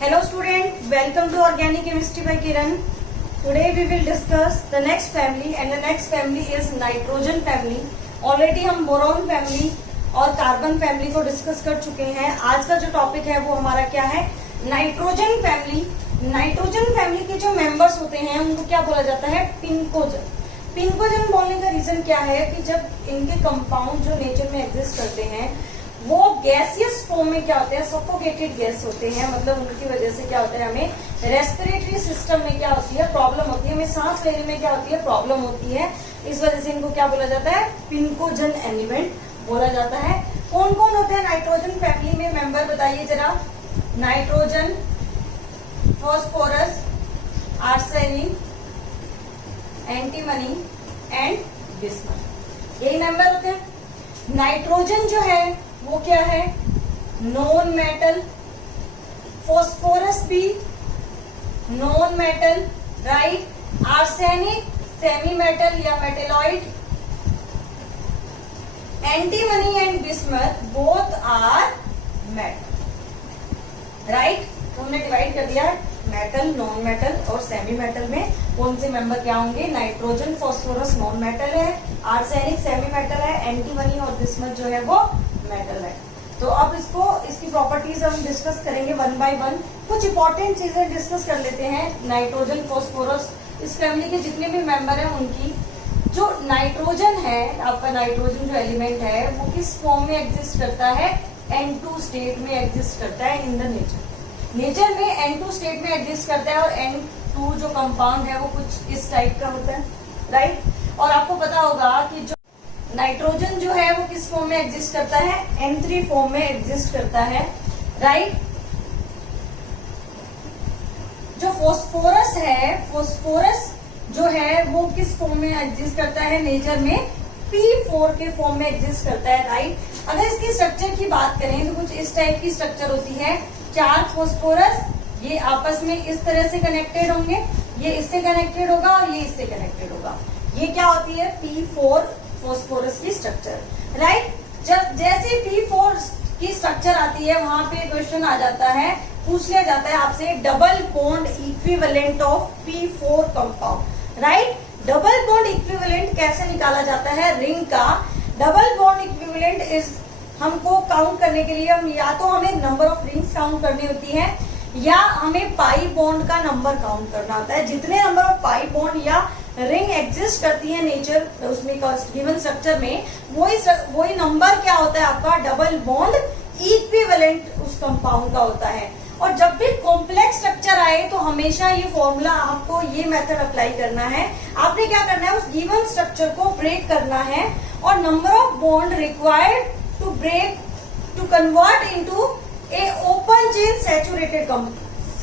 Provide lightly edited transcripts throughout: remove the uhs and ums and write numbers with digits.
Hello student, welcome to Organic Chemistry by Kiran. Today we will discuss the next family and the next family is nitrogen family. Already हम boron family और carbon family को discuss कर चुके हैं. आज का जो topic है वो हमारा क्या है, नाइट्रोजन फैमिली. नाइट्रोजन फैमिली के जो मेंबर्स होते हैं उनको क्या बोला जाता है, पिंकोजन. पिंकोजन बोलने का रीजन क्या है कि जब इनके कंपाउंड जो नेचर में एग्जिस्ट करते हैं वो गैसियस फॉर्म में क्या होते हैं, सफोकेटेड गैस होते हैं. मतलब उनकी वजह से क्या होता है, हमें रेस्पिरेटरी सिस्टम में क्या होती है, प्रॉब्लम होती है. हमें सांस लेने में क्या होती है, प्रॉब्लम होती है. इस वजह से इनको क्या बोला जाता है, पिंकोजन एलिमेंट बोला जाता है. कौन कौन होते हैं नाइट्रोजन फैमिली में मेंबर बताइए जरा. Nitrogen, phosphorus, arsenic, antimony and bismuth, यही मेंबर होते हैं. नाइट्रोजन जो है वो क्या है, नॉन मेटल. फॉस्फोरस भी non metal, right. Arsenic semi metal या metalloid. Antimony and bismuth both are metal, right. हमने डिवाइड कर दिया मेटल, नॉन मेटल और सेमी मेटल में. कौन से मेंबर क्या होंगे, नाइट्रोजन, फॉस्फोरस नॉन मेटल है, आर्सेनिक सेमी मेटल है, एंटीमनी और बिस्मथ जो है वो मेटल है. तो अब इसकी प्रॉपर्टीज हम डिस्कस करेंगे वन बाय वन. कुछ इंपॉर्टेंट चीजें डिस्कस कर लेते हैं. नाइट्रोजन, फॉस्फोरस, इस फैमिली के जितने भी मेंबर हैं उनकी. जो नाइट्रोजन है, आपका नाइट्रोजन जो एलिमेंट है वो किस फॉर्म में एग्जिस्ट करता है, N2 स्टेट में एग्जिस्ट करता है इन द नेचर. नेचर में N2 स्टेट में एग्जिस्ट करता है और N2 जो कंपाउंड है वो कुछ इस टाइप का होता है, राइट. और आपको पता होगा कि जो नाइट्रोजन जो है वो किस फॉर्म में एग्जिस्ट करता है, N3 फॉर्म में एग्जिस्ट करता है, राइट. जो फॉस्फोरस है, फॉस्फोरस जो है वो किस फॉर्म में एग्जिस्ट करता है, नेचर में P4 के फॉर्म में एग्जिस्ट करता है, राइट. अगर इसकी स्ट्रक्चर की बात करें तो कुछ इस टाइप की स्ट्रक्चर होती है. 4 फॉस्फोरस, ये आपस में इस तरह से कनेक्टेड होंगे, ये इससे कनेक्टेड होगा और ये इससे कनेक्टेड होगा. ये क्या होती है, P4 फॉस्फोरस की स्ट्रक्चर, राइट. जब जैसे P4 की स्ट्रक्चर आती है वहां पे क्वेश्चन आ जाता है, पूछ लिया जाता है आपसे double bond equivalent of P4 compound, right. Double bond equivalent कैसे निकाला जाता है, रिंग का डबल बॉन्ड इक्विवेलेंट इज, हमको काउंट करने के लिए हम या तो हमें नंबर ऑफ रिंग्स काउंट करनी होती है या हमें पाई बॉन्ड का नंबर काउंट करना होता है. जितने नंबर ऑफ पाई बॉन्ड या रिंग एग्जिस्ट करती है नेचर उसमें गिवन स्ट्रक्चर में, वही नंबर क्या होता है आपका, डबल बॉन्ड इक्विवेलेंट उस कंपाउंड का होता है. और जब भी कॉम्प्लेक्स स्ट्रक्चर आए तो हमेशा ये फॉर्मूला, आपको ये मेथड अप्लाई करना है. आपने क्या करना है, उस गिवन स्ट्रक्चर को ब्रेक करना है और number of bond required to break to convert into a open chain saturated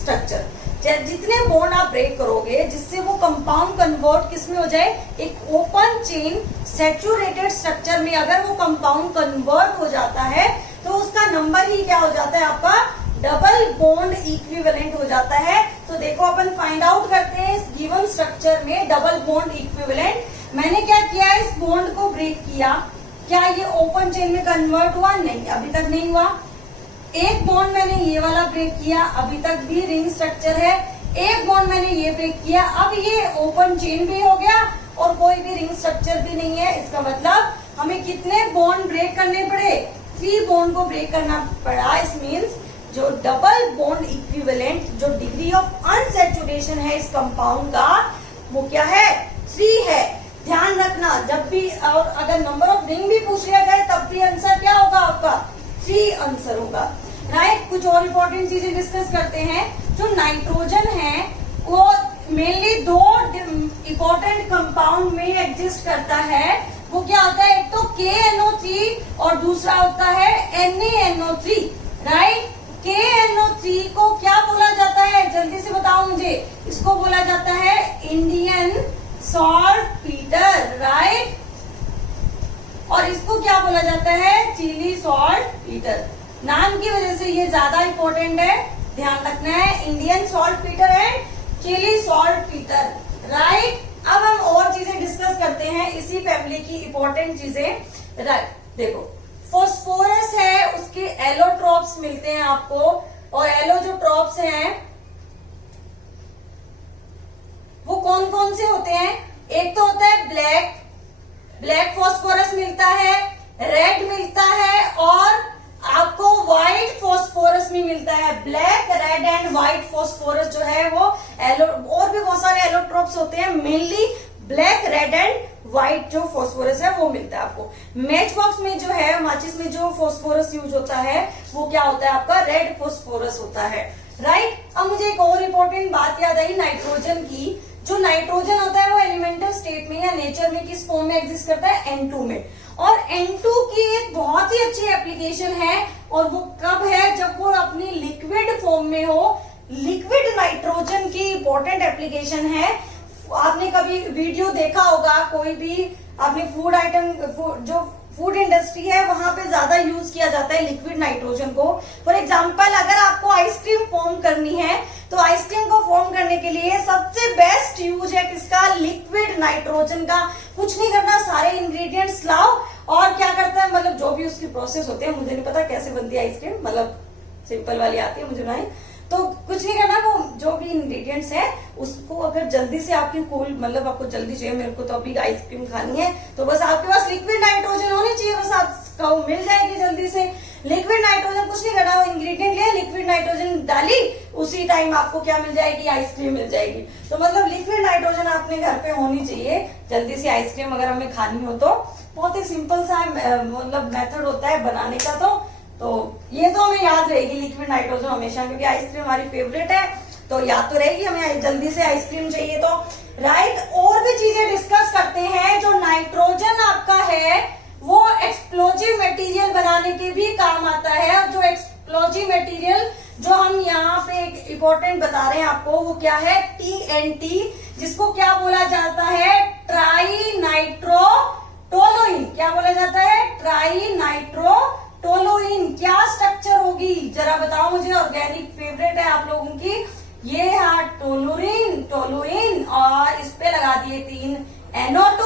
structure. जितने बॉन्ड आप ब्रेक करोगे जिससे वो कंपाउंड कन्वर्ट किस में हो जाए, एक ओपन चेन सैचुरेटेड स्ट्रक्चर में. अगर वो कंपाउंड कन्वर्ट हो जाता है तो उसका नंबर ही क्या हो जाता है, आपका डबल बॉन्ड इक्विवेलेंट हो जाता है. तो देखो अपन फाइंड आउट करते हैं इस गिवन स्ट्रक्चर में डबल बॉन्ड इक्विवेलेंट. मैंने क्या किया, इस बॉन्ड को ब्रेक किया, क्या ये ओपन चेन में कन्वर्ट हुआ, नहीं, अभी तक नहीं हुआ. एक बॉन्ड मैंने ये वाला ब्रेक किया, अभी तक भी रिंग स्ट्रक्चर है. एक बॉन्ड मैंने ये ब्रेक किया, अब ये ओपन चेन भी हो गया और कोई भी रिंग स्ट्रक्चर भी नहीं है. इसका मतलब हमें कितने बॉन्ड ब्रेक करने पड़े, 3 बॉन्ड को ब्रेक करना पड़ा. इस मीन्स जो डबल बॉन्ड इक्विवेलेंट, जो डिग्री ऑफ अनसैचुरेशन है इस कंपाउंड का, वो क्या है, 3 है. ध्यान रखना, जब भी और अगर नंबर ऑफ रिंग भी पूछ लिया जाए तब भी आंसर क्या होगा आपका, 3 आंसर होगा, राइट. कुछ और इम्पोर्टेंट चीजें डिस्कस करते हैं. जो नाइट्रोजन है वो मेनली 2 इम्पोर्टेंट कंपाउंड में एग्जिस्ट करता है. वो क्या होता है, एक तो KNO3 और दूसरा होता है NaNO3, राइट. KNO3 को क्या बोला जाता है, जल्दी से बताओ मुझे. इसको बोला जाता है इंडियन सॉल्टपीटर, राइट. और इसको क्या बोला जाता है, चिली सॉल्टपीटर. नाम की वजह से ये ज्यादा इंपॉर्टेंट है, ध्यान रखना है. Indian saltpetre and Chile saltpetre, right. अब हम और चीजें डिस्कस करते हैं इसी फैमिली की इंपॉर्टेंट चीजें, राइट. देखो फॉस्फोरस है, उसके एलोट्रोप्स मिलते हैं आपको और एलोट्रोप्स हैं वो कौन कौन से होते हैं? एक तो होता है ब्लैक फॉस्फोरस मिलता है, रेड मिलता है और आपको व्हाइट फॉस्फोरस भी मिलता है। Black, red and white phosphorus जो है वो और भी बहुत सारे एलोट्रोप्स होते हैं, mainly black, red and white जो फॉस्फोरस है वो मिलता है आपको। मैच बॉक्स में जो है, माचिस में जो फॉस्फोरस यूज होता है वो क्या होता है आपका? रेड फॉस्फोरस होता है, राइट। अब मुझे एक और इम्पोर्टेंट बात याद आई नाइट्रोजन की। जो नाइट्रोजन होता है वो एलिमेंटल स्टेट में या नेचर में किस फॉर्म में एग्जिस्ट करता है? N2 में। और N2 की एक बहुत ही अच्छी एप्लीकेशन है और वो कब है? जब वो अपनी लिक्विड फॉर्म में हो। लिक्विड नाइट्रोजन की इंपॉर्टेंट एप्लीकेशन है। आपने कभी वीडियो देखा होगा, कोई भी आपने फूड आइटम, जो फूड इंडस्ट्री है वहां पे ज्यादा यूज किया जाता है लिक्विड नाइट्रोजन को। फॉर एग्जांपल अगर आपको आइसक्रीम फॉर्म करनी है तो आइसक्रीम को फॉर्म करने के लिए सबसे बेस्ट यूज है किसका? लिक्विड नाइट्रोजन का। कुछ नहीं करना, सारे इंग्रेडिएंट्स लाओ और क्या करता है, मतलब जो भी उसकी प्रोसेस होती है, मुझे नहीं पता कैसे बनती है आइसक्रीम, मतलब सिंपल वाली आती है मुझे बनाई, तो कुछ नहीं करना, वो जो भी इंग्रेडिएंट्स है उसको अगर जल्दी से आपकी कोल, मतलब आपको जल्दी चाहिए, मेरे को तो अभी आइसक्रीम खानी है, तो बस आपके पास लिक्विड नाइट्रोजन होनी चाहिए, बस आपको मिल जाएगी जल्दी से। लिक्विड नाइट्रोजन कुछ नहीं करना, वो इंग्रेडिएंट लिया, लिक्विड नाइट्रोजन डाली, उसी टाइम आपको क्या मिल जाएगी? आइसक्रीम मिल जाएगी। तो मतलब लिक्विड नाइट्रोजन अपने घर पे होनी चाहिए जल्दी से आइसक्रीम अगर हमें खानी हो तो। बहुत ही सिंपल सा मतलब मेथड होता है बनाने का, तो ये तो हमें याद रहेगी लिक्विड नाइट्रोजन हमेशा, क्योंकि आइसक्रीम हमारी फेवरेट है, तो याद तो रहेगी हमें, जल्दी से आइसक्रीम चाहिए तो, राइट। और भी चीजें डिस्कस करते हैं। जो नाइट्रोजन आपका है वो एक्सप्लोजिव मटेरियल बनाने के भी काम आता है, और जो एक्सप्लोजिव मटेरियल जो हम यहाँ पे एक इम्पोर्टेंट बता रहे हैं आपको, वो क्या है? TNT, जिसको क्या बोला जाता है? Try nitrotoluene. क्या बोला जाता है? Try nitrotoluene. क्या स्ट्रक्चर होगी जरा बताओ मुझे, ऑर्गेनिक फेवरेट है आप लोगों की। ये है टोलुइन और इस पे लगा दिए 3 NO2,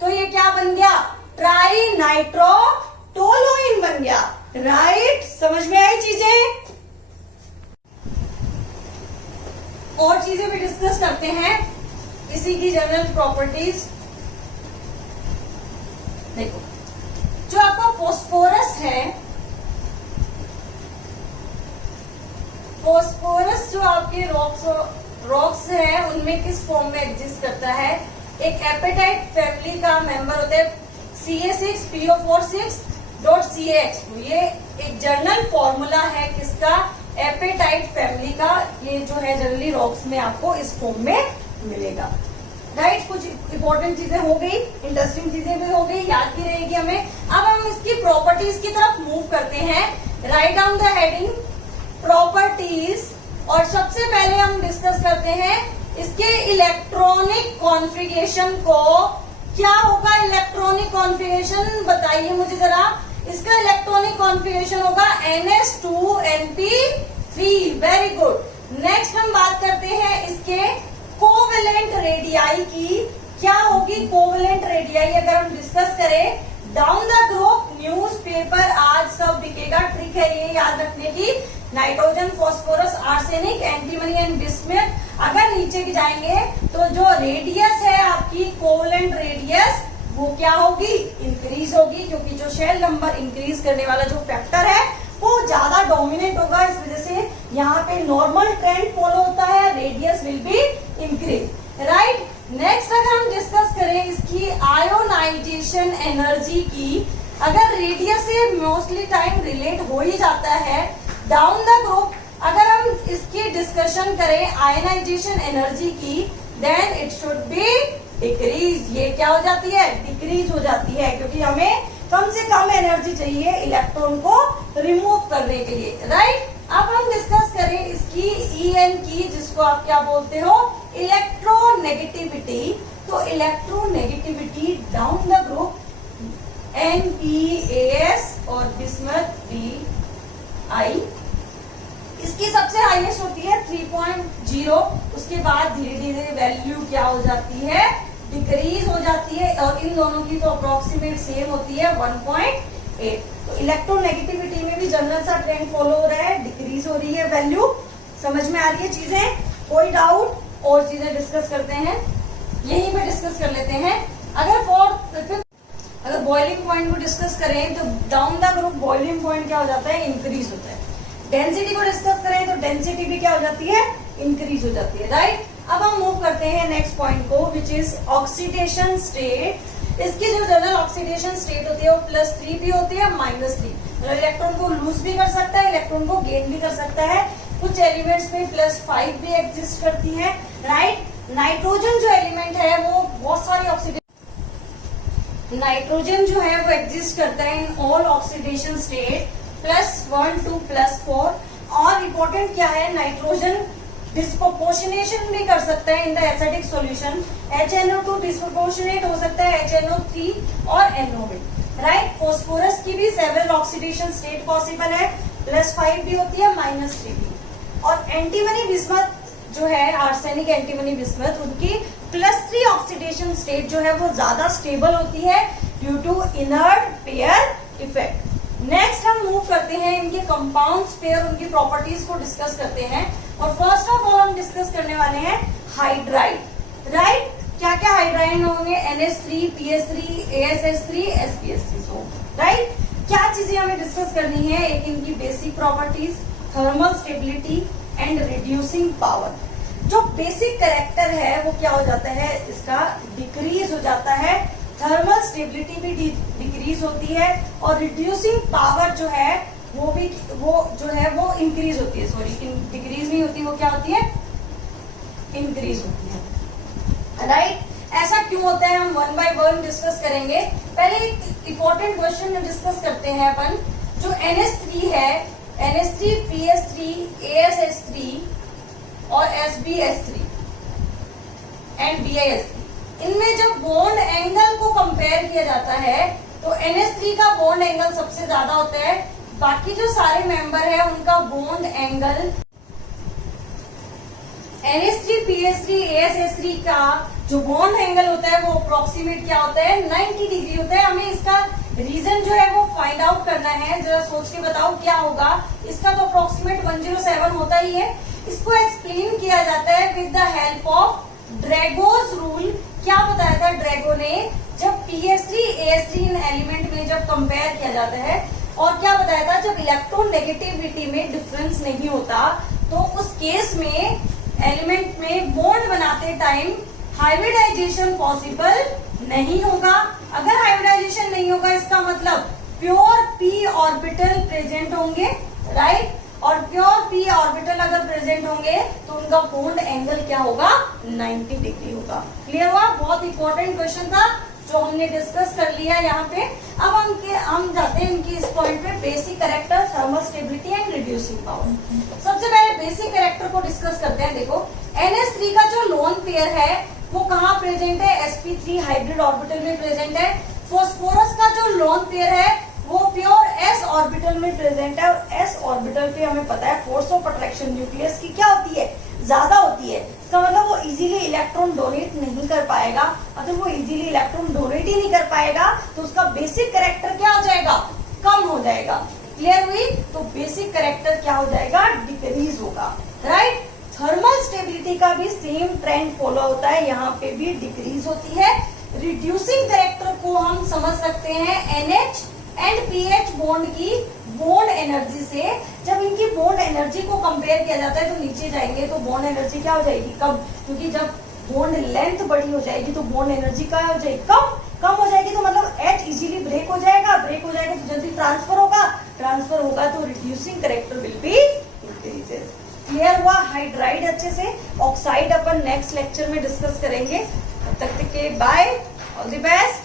तो ये क्या बन गया? ट्राई नाइट्रोटोलुइन बन गया, राइट। समझ में आई चीजें? और चीजें भी डिस्कस करते हैं इसी की जनरल प्रॉपर्टीज। देखो, जो आपका फॉस्फोरस है, फॉस्फोरस जो आपके रॉक्स है उनमें किस फॉर्म में एग्जिस्ट करता है? एक एपेटाइट फैमिली का मेंबर होता है CA6PO46.CaH2। ये एक जनरल फॉर्मूला है किसका? एपेटाइट फैमिली का। ये जो है जनरली रॉक्स में आपको इस फॉर्म में मिलेगा, राइट। कुछ इंपॉर्टेंट चीजें हो गई, इंटरेस्टिंग चीजें भी हो गई, याद भी रहेगी हमें। अब हम इसकी प्रॉपर्टीज की तरफ मूव करते हैं। Write down the heading properties, और सबसे पहले हम डिस्कस करते हैं इसके इलेक्ट्रॉनिक कॉन्फ़िगरेशन को। क्या होगा इलेक्ट्रॉनिक कॉन्फ़िगरेशन? बताइए मुझे जरा। इसका इलेक्ट्रॉनिक कॉन्फ़िगरेशन होगा NH2Np3। Very good. नेक्स्ट हम बात करते हैं इसके कोवेलेंट रेडियाई की। क्या होगी कोवेलेंट रेडियाई अगर हम डिस्कस करें? डाउन द ग्रुप न्यूज़पेपर आज सब बिकेगा। ट्रिक है ये याद रखने की, nitrogen, phosphorus, arsenic, antimony and bismuth. अगर नीचे की जाएंगे तो जो रेडियस है आपकी कोवेलेंट रेडियस, वो क्या होगी? इंक्रीज होगी, क्योंकि जो शेल नंबर इंक्रीज करने वाला जो फैक्टर है वो ज्यादा डोमिनेट होगा। इस वजह से यहाँ पे नॉर्मल ट्रेंड फॉलो होता है, radius will be increase, right. Next अगर हम डिस्कस करें इसकी आयोनाइजेशन एनर्जी की, अगर रेडियस से मोस्टली टाइम रिलेट हो ही जाता है। डाउन द ग्रुप अगर हम इसकी डिस्कशन करें आयोनाइजेशन एनर्जी की, then it should be decrease. ये क्या हो जाती है? डिक्रीज हो जाती है, क्योंकि हमें कम से कम एनर्जी चाहिए इलेक्ट्रॉन को रिमूव करने के लिए, राइट। अब हम डिस्कस करें इसकी EN की, जिसको आप क्या बोलते हो? इलेक्ट्रोनेगेटिविटी। तो electronegativity down the group NPAS और बिस्मथ BI, इसकी सबसे हाईएस्ट होती है 3.0। उसके बाद धीरे धीरे वैल्यू क्या हो जाती है? डिक्रीज हो जाती है, और इन दोनों की तो अप्रोक्सीमेट सेम होती है 1.8। तो इलेक्ट्रोनेगेटिविटी में भी जनरल सा ट्रेंड फॉलो हो रहा है, डिक्रीज इंक्रीज हो रही है वैल्यू। समझ में आ रही है चीजें? कोई डाउट और चीजें डिस्कस करते हैं, यहीं पे डिस्कस कर लेते हैं। अगर बॉइलिंग पॉइंट को डिस्कस करें तो down the group boiling point क्या हो जाता है? इंक्रीज होता है। डेंसिटी को डिस्कस करें तो डेंसिटी भी क्या हो जाती है? इंक्रीज हो जाती है, राइट। अब हम मूव करते हैं नेक्स्ट पॉइंट को, विच इज ऑक्सीडेशन स्टेट। इसकी जो जनरल ऑक्सीडेशन स्टेट होती है वो +3 भी होती है, -3। मतलब इलेक्ट्रॉन को लूज भी कर सकता है, इलेक्ट्रॉन को गेन भी कर सकता है। कुछ एलिमेंट्स में +5 भी एग्जिस्ट करती है, राइट। नाइट्रोजन जो एलिमेंट है वो बहुत सारी ऑक्सीडेशन, नाइट्रोजन जो है वो एग्जिस्ट करता है in all oxidation state +1 to +4। और इम्पोर्टेंट क्या है, नाइट्रोजन डिस्प्रोपोर्शनेशन भी कर सकता है in the acidic solution. HNO2 disproportionate हो सकता है HNO3 और NO में, राइट। फास्फोरस की भी सेवरल ऑक्सीडेशन स्टेट पॉसिबल है, +5 भी होती है, -3 भी। और एंटीमनी बिस्मथ जो है, आर्सेनिक एंटीमनी बिस्मथ, उनकी +3 ऑक्सीडेशन स्टेट जो है वो ज्यादा स्टेबल होती है due to inert pair effect. Next हम मूव करते हैं इनके कंपाउंड्स पे और उनकी प्रॉपर्टीज को डिस्कस करते हैं। और फर्स्ट ऑफ ऑल हम डिस्कस करने वाले हैं हाइड्राइड, राइट। क्या क्या हाइड्राइड होंगे? NH3, PS3, ASH3, SPSC, right. क्या चीजें हमें डिस्कस करनी है? एक इनकी basic properties, thermal stability and reducing power. जो बेसिक कैरेक्टर है वो क्या हो जाता है? इसका डिक्रीज हो जाता है, थर्मल स्टेबिलिटी भी डिक्रीज होती है, और रिड्यूसिंग पावर जो है वो इंक्रीज होती है। सॉरी, डिक्रीज नहीं होती, वो क्या होती है? इंक्रीज होती है, राइट। ऐसा क्यों होता है हम 1 by 1 डिस्कस करेंगे। पहले एक इंपॉर्टेंट क्वेश्चन डिस्कस करते हैं अपन। जो NH3 है, NH3, PS3, ASH3 और SbH3 एंड BiH3, इनमें जब बॉन्ड एंगल को कंपेयर किया जाता है तो NH3 का बॉन्ड एंगल सबसे ज्यादा होता है। बाकी जो सारे मेंबर है उनका bond angle, NH3, PS3, ASH3 का जो बॉन्ड एंगल होता है वो अप्रोक्सीमेट क्या होता है? 90 डिग्री होता है। हमें इसका रीजन जो है वो फाइंड आउट करना है। जरा सोच के बताओ क्या होगा। इसका तो अप्रोक्सीमेट 107 होता ही है। इसको एक्सप्लेन किया जाता है with the help of ड्रैगोस rule. क्या बताया था ड्रैगो ने? जब PS3, AS3 इन एलिमेंट में जब कंपेयर किया जाता है, और क्या बताया था? जब इलेक्ट्रॉन नेगेटिविटी में डिफरेंस नहीं होता तो उस केस में एलिमेंट में बॉन्ड बनाते टाइम हाइब्रिडाइजेशन पॉसिबल नहीं होगा। अगर हाइब्रिडाइजेशन नहीं होगा इसका मतलब प्योर p ऑर्बिटल प्रेजेंट होंगे, राइट। और प्योर p ऑर्बिटल अगर प्रेजेंट होंगे तो उनका बॉन्ड एंगल क्या होगा? 90 डिग्री होगा। क्लियर हुआ? बहुत इंपॉर्टेंट क्वेश्चन था जो हमने डिस्कस कर लिया यहाँ पे। अब हम जाते हैं इनकी इस पॉइंट पे, basic character, thermal stability and reducing power. सबसे पहले बेसिक कैरेक्टर को डिस्कस करते हैं। देखो, NH3 का जो लोन पेयर है वो कहाँ प्रेजेंट है? sp3 हाइब्रिड ऑर्बिटल में प्रेजेंट है। फास्फोरस का जो लोन पेयर है वो प्योर s ऑर्बिटल में प्रेजेंट है। और s ऑर्बिटल पे हमें पता है फोर्स ऑफ अट्रैक्शन न्यूक्लियस की क्या होती है? ज्यादा होती है। इसका मतलब वो इजीली इलेक्ट्रॉन डोनेट नहीं कर पाएगा। अगर वो इजीली इलेक्ट्रॉन डोनेट ही नहीं कर पाएगा तो उसका बेसिक कैरेक्टर क्या हो जाएगा? कम हो जाएगा। क्लियर हुई? तो बेसिक कैरेक्टर क्या हो जाएगा? डिक्रीज होगा, राइट। थर्मल स्टेबिलिटी का भी सेम ट्रेंड फॉलो होता है, यहाँ पे भी डिक्रीज होती है। रिड्यूसिंग कैरेक्टर को हम समझ सकते हैं NH एंड PH बॉन्ड की बॉन्ड एनर्जी से। जब इनकी बॉन्ड एनर्जी को कंपेयर किया जाता है तो नीचे जाएंगे तो बॉन्ड एनर्जी क्या हो जाएगी? कम, क्योंकि जब बॉन्ड लेंथ बड़ी हो जाएगी तो बॉन्ड एनर्जी क्या हो जाएगी? कम हो जाएगी। तो मतलब H इजीली ब्रेक हो जाएगा तो जल्दी ट्रांसफर होगा तो reducing character will be increases. Clear हुआ? हाइड्राइड अच्छे से। ऑक्साइड अपन नेक्स्ट लेक्चर में डिस्कस करेंगे। तब तक के बाय, ऑल द बेस्ट।